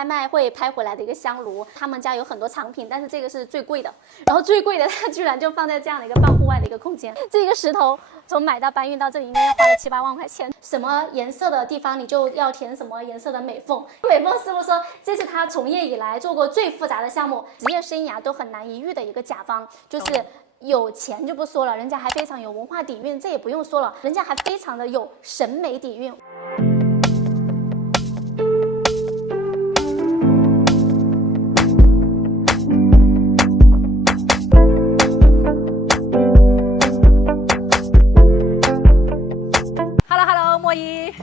拍卖会拍回来的一个香炉，他们家有很多藏品，但是这个是最贵的。然后最贵的它居然就放在这样的一个半户外的一个空间，这个石头从买到搬运到这里应该要花了7、8万块钱。什么颜色的地方你就要填什么颜色的美缝。美缝师傅说，这是他从业以来做过最复杂的项目，职业生涯都很难一遇的一个甲方，就是有钱就不说了，人家还非常有文化底蕴，这也不用说了，人家还非常的有审美底蕴。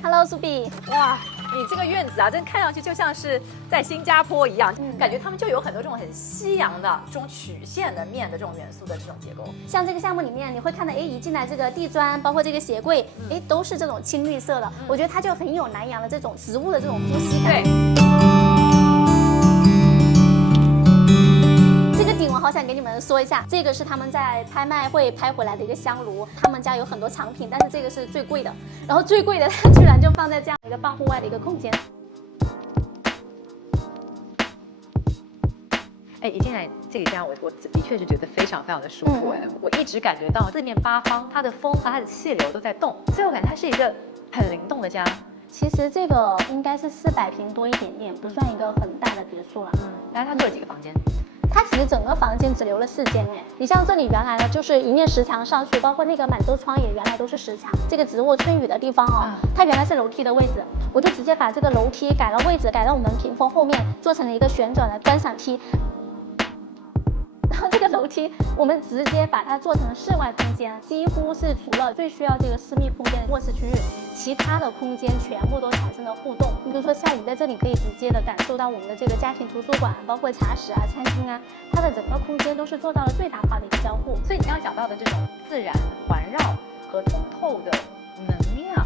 Hello， 苏比。哇，你这个院子啊，真看上去就像是在新加坡一样，感觉他们就有很多这种很西洋的这种曲线的面的这种元素的这种结构。像这个项目里面，你会看到，一进来这个地砖，包括这个鞋柜，都是这种青绿色的。我觉得它就很有南洋的这种植物的这种呼吸感。对。我好想给你们说一下，这个是他们在拍卖会拍回来的一个香炉，他们家有很多藏品，但是这个是最贵的。然后最贵的它居然就放在这样一个半户外的一个空间。一进来这个家，我的确是觉得非常非常的舒服。我一直感觉到四面八方它的风和它的气流都在动，所以我感觉它是一个很灵动的家。其实这个应该是400平多一点点，不算一个很大的别墅了。然后它做了几个房间？它其实整个房间只留了4间你像这里原来呢就是一面石墙上去，包括那个满洲窗也原来都是石墙。这个植物春雨的地方它原来是楼梯的位置，我就直接把这个楼梯改了位置，改到我们屏风后面，做成了一个旋转的观赏梯。然后这个楼梯我们直接把它做成室外空间，几乎是除了最需要这个私密空间的卧室区域，其他的空间全部都产生了互动。你比如说下雨在这里可以直接的感受到我们的这个家庭图书馆，包括茶室啊、餐厅啊，它的整个空间都是做到了最大化的一个交互。所以你刚刚讲到的这种自然环绕和通透的能量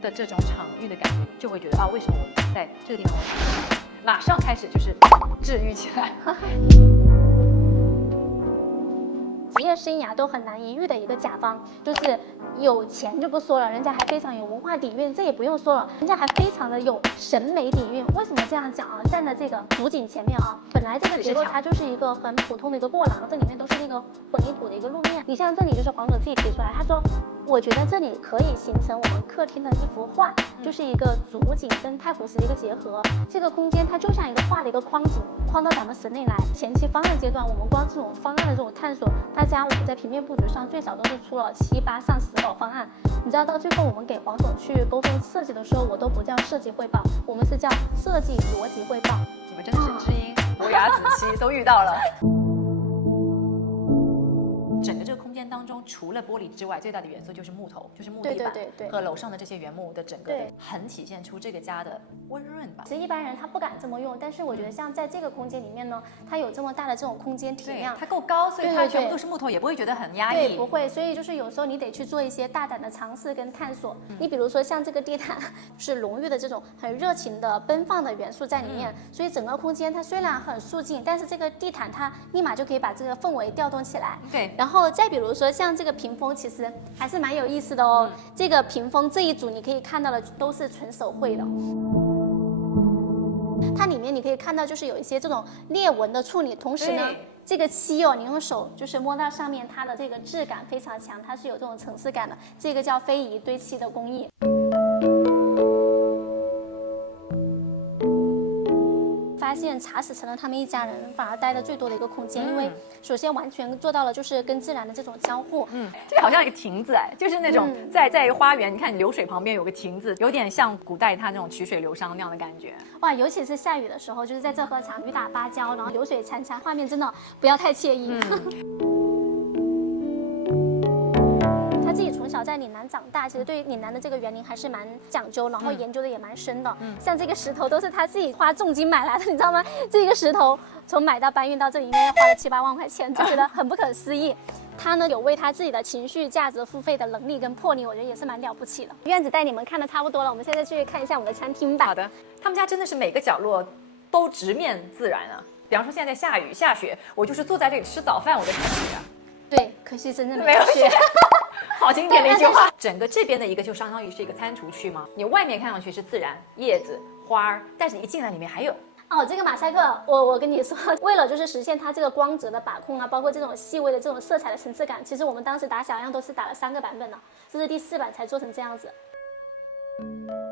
的这种场域的感觉，就会觉得为什么我们在这个地方马上开始就是治愈起来。职业生涯都很难一遇的一个甲方，就是有钱就不说了，人家还非常有文化底蕴，这也不用说了，人家还非常的有审美底蕴。为什么这样讲站在这个主景前面本来这个结构它就是一个很普通的一个过廊，这里面都是那个混凝土的一个路面。你像这里就是黄总自己提出来，他说我觉得这里可以形成我们客厅的一幅画，就是一个主景跟太湖石的一个结合。这个空间它就像一个画的一个框景，框到咱们室内来。前期方案阶段，我们光这种方案的这种探索，大家我们在平面布局上最少都是出了7、8上10个方案。你知道到最后我们给黄总去沟通设计的时候，我都不叫设计汇报，我们是叫设计逻辑汇报。你们真的是知音，伯牙子期都遇到了。整个这个空间当中，除了玻璃之外，最大的元素就是木头，就是木地板和楼上的这些原木的整个很体现出这个家的温润吧。其实一般人他不敢这么用，但是我觉得像在这个空间里面呢，它有这么大的这种空间体量，它够高，所以它全部都是木头，也不会觉得很压抑。对，不会。所以就是有时候你得去做一些大胆的尝试跟探索。你比如说像这个地毯，是浓郁的这种很热情的奔放的元素在里面，所以整个空间它虽然很肃静，但是这个地毯它立马就可以把这个氛围调动起来。对。然后再比如说像这个屏风，其实还是蛮有意思的这个屏风这一组你可以看到的都是纯手绘的。它里面你可以看到就是有一些这种裂纹的处理，同时呢这个漆你用手就是摸到上面，它的这个质感非常强，它是有这种层次感的，这个叫非遗堆漆的工艺。发现茶室成了他们一家人反而待的最多的一个空间，因为首先完全做到了就是跟自然的这种交互。这个好像一个亭子就是那种在花园，你看流水旁边有个亭子，有点像古代它那种曲水流觞那样的感觉。哇，尤其是下雨的时候，就是在这河场雨打芭蕉，然后流水潺潺，画面真的不要太惬意。他自己从小在岭南长大，其实对岭南的这个园林还是蛮讲究，然后研究的也蛮深的。像这个石头都是他自己花重金买来的，你知道吗？这个石头从买到搬运到这里应该要花了7、8万块钱，就觉得很不可思议。他呢有为他自己的情绪价值付费的能力跟魄力，我觉得也是蛮了不起的。院子带你们看的差不多了，我们现在去看一下我们的餐厅吧。好的，他们家真的是每个角落都直面自然啊。比方说现在下雨下雪，我就是坐在这里吃早饭，我都想雪。对，可惜真正没有雪。好经典的一句话。整个这边的一个就相当于是一个餐厨区嘛，你外面看上去是自然叶子花儿，但是你一进来里面还有哦，这个马赛克，我跟你说，为了就是实现它这个光泽的把控啊，包括这种细微的这种色彩的层次感，其实我们当时打小样都是打了3个版本的，这是第4版才做成这样子。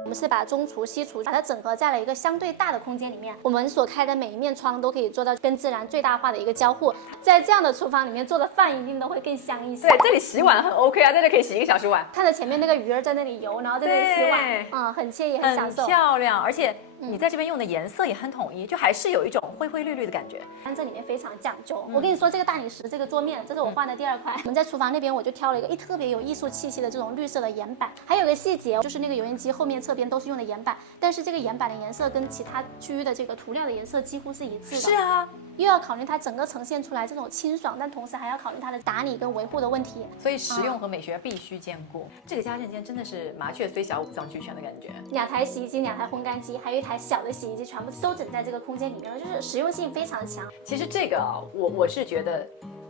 我们是把中厨、西厨把它整合在了一个相对大的空间里面，我们所开的每一面窗都可以做到跟自然最大化的一个交互，在这样的厨房里面做的饭一定都会更香一些。对，这里洗碗很 OK 啊，在这可以洗1个小时碗，看着前面那个鱼儿在那里游，然后在那里洗碗，很惬意，很享受，很漂亮，而且你在这边用的颜色也很统一，就还是有一种灰灰绿绿的感觉。但这里面非常讲究，我跟你说，这个大理石这个桌面，这是我换的第2块。我们在厨房那边我就挑了一个特别有艺术气息的这种绿色的岩板，还有个细节就是那个油烟机后面侧边都是用的岩板，但是这个岩板的颜色跟其他区域的这个涂料的颜色几乎是一致的。是啊，又要考虑它整个呈现出来这种清爽，但同时还要考虑它的打理跟维护的问题。所以实用和美学必须兼顾。这个家政间真的是麻雀虽小五脏俱全的感觉。2台洗衣机、2台烘干机，还有1台小的洗衣机，全部收整在这个空间里面了，就是实用性非常强。其实这个我是觉得。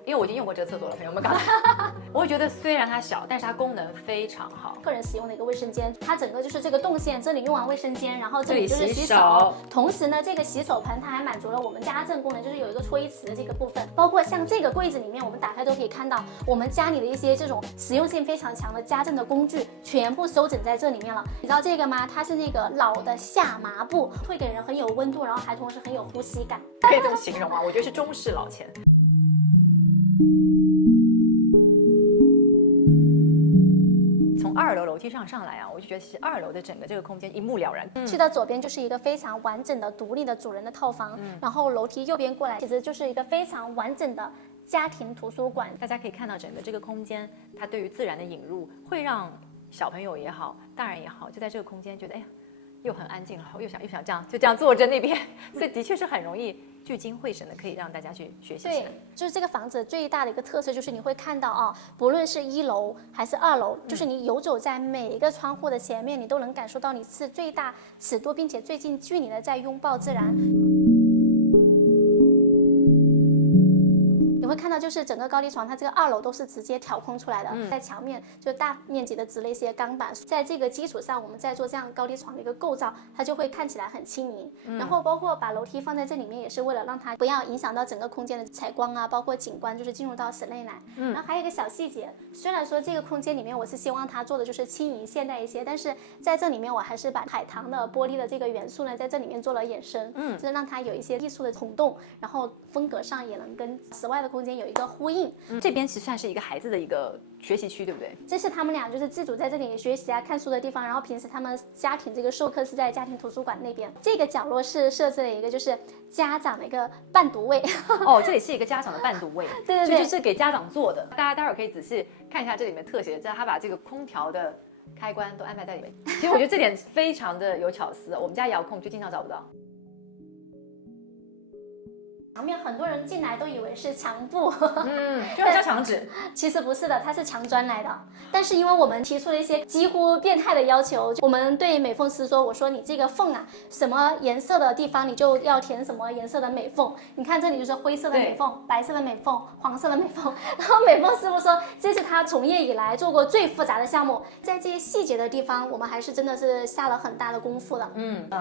因为我已经用过这个厕所了，朋友们刚才，我会觉得虽然它小，但是它功能非常好。个人使用的一个卫生间，它整个就是这个动线，这里用完卫生间，然后这里就是洗手。同时呢，这个洗手盆它还满足了我们家政功能，就是有一个搓衣池的这个部分。包括像这个柜子里面，我们打开都可以看到我们家里的一些这种实用性非常强的家政的工具，全部收整在这里面了。你知道这个吗？它是那个老的下麻布，会给人很有温度，然后还同时很有呼吸感。可以这么形容啊？我觉得是中式老钱。从2楼楼梯上来啊，我就觉得其实2楼的整个这个空间一目了然。去到左边就是一个非常完整的独立的主人的套房，然后楼梯右边过来，其实就是一个非常完整的家庭图书馆。大家可以看到整个这个空间，它对于自然的引入，会让小朋友也好，大人也好，就在这个空间觉得，哎呀，又很安静了，又想这样坐着那边，所以的确是很容易聚精会神的，可以让大家去学习起来。对，就是这个房子最大的一个特色就是你会看到啊，不论是1楼还是2楼，就是你游走在每一个窗户的前面，你都能感受到你是最大尺度并且最近距离的在拥抱自然。会看到就是整个高低床，它这个2楼都是直接挑空出来的，在墙面就大面积的织了一些钢板，在这个基础上，我们再做这样高低床的一个构造，它就会看起来很轻盈。然后包括把楼梯放在这里面，也是为了让它不要影响到整个空间的采光啊，包括景观，就是进入到室内来。然后还有一个小细节，虽然说这个空间里面我是希望它做的就是轻盈现代一些，但是在这里面我还是把海棠的玻璃的这个元素呢，在这里面做了衍生，就是让它有一些艺术的孔洞，然后风格上也能跟室外的空间有一个呼应。这边其实算是一个孩子的一个学习区，对不对？这是他们俩就是自主在这里学习啊、看书的地方，然后平时他们家庭这个授课是在家庭图书馆那边。这个角落是设置了一个就是家长的一个伴读位。哦，这里是一个家长的伴读位，对对对，就是给家长做的。大家待会儿可以仔细看一下这里面特写，他把这个空调的开关都安排在里面。其实我觉得这点非常的有巧思，我们家遥控就经常找不到。墙面很多人进来都以为是墙布，就很像墙纸，其实不是的，它是墙砖来的。但是因为我们提出了一些几乎变态的要求，我们对美缝师说，我说你这个缝啊，什么颜色的地方你就要填什么颜色的美缝。你看这里就是灰色的美缝、白色的美缝、黄色的美缝。然后美缝师傅说，这是他从业以来做过最复杂的项目，在这些细节的地方，我们还是真的是下了很大的功夫的。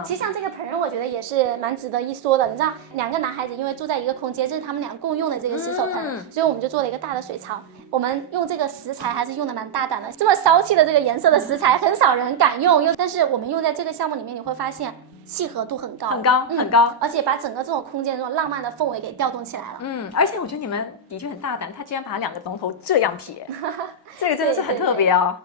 其实像这个盆，我觉得也是蛮值得一说的。你知道，两个男孩子因为住在一个空间，这是他们俩共用的这个洗手盆，所以我们就做了一个大的水槽。我们用这个食材还是用的蛮大胆的，这么骚气的这个颜色的食材很少人敢用，但是我们用在这个项目里面，你会发现契合度很高，很高，而且把整个这种空间这种浪漫的氛围给调动起来了。而且我觉得你们的确很大胆，他竟然把两个龙头这样撇，这个真的是很特别哦。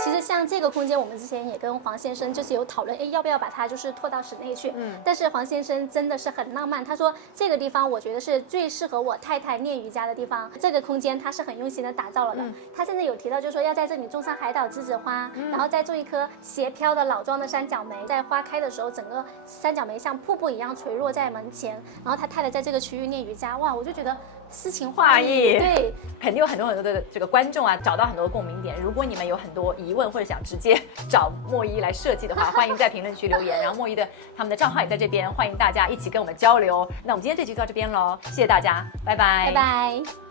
其实像这个空间，我们之前也跟黄先生就是有讨论，哎，要不要把它就是拖到室内去？但是黄先生真的是很浪漫，他说这个地方我觉得是最适合我太太练瑜伽的地方。这个空间他是很用心的打造了的，他甚至有提到就是说要在这里种上海岛栀子花，然后再种一棵斜飘的老庄的三角梅，在花开的时候，整个三角梅像瀑布一样垂落在门前，然后他太太在这个区域练瑜伽，哇，我就觉得诗情画意，对，肯定有很多的这个观众啊，找到很多的共鸣点。如果你们有很多疑问或者想直接找墨一来设计的话，欢迎在评论区留言。然后墨一的他们的账号也在这边，欢迎大家一起跟我们交流。那我们今天这集就到这边喽，谢谢大家，拜拜，拜拜。